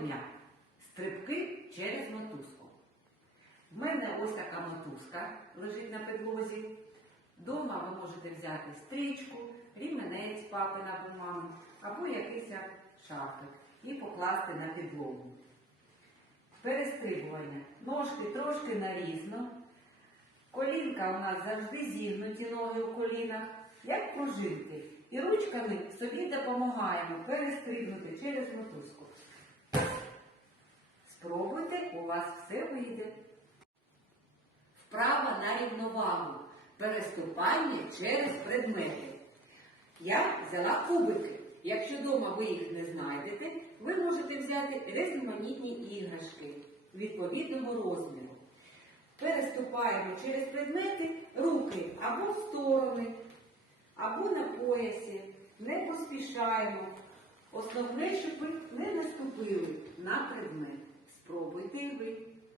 дня. Стрибки через мотузку. В мене ось така мотузка лежить на підлозі. Дома ви можете взяти стрічку, рівненець папи на мами, або якийсь шарфик і покласти на підлогу. Перестрибування. Ножки трошки нарізно. Колінка у нас завжди зігнуті ноги у колінах, як пружинки. І ручками собі допомагаємо перестрибнути через мотузку вас все вийде. Вправа на рівновагу. Переступання через предмети. Я взяла кубики. Якщо вдома ви їх не знайдете, ви можете взяти різноманітні іграшки відповідного розміру. Переступаємо через предмети руки або в сторони, або на поясі. Не поспішаємо. Основне, щоб ви не наступили на предмет. Спробуйте ви.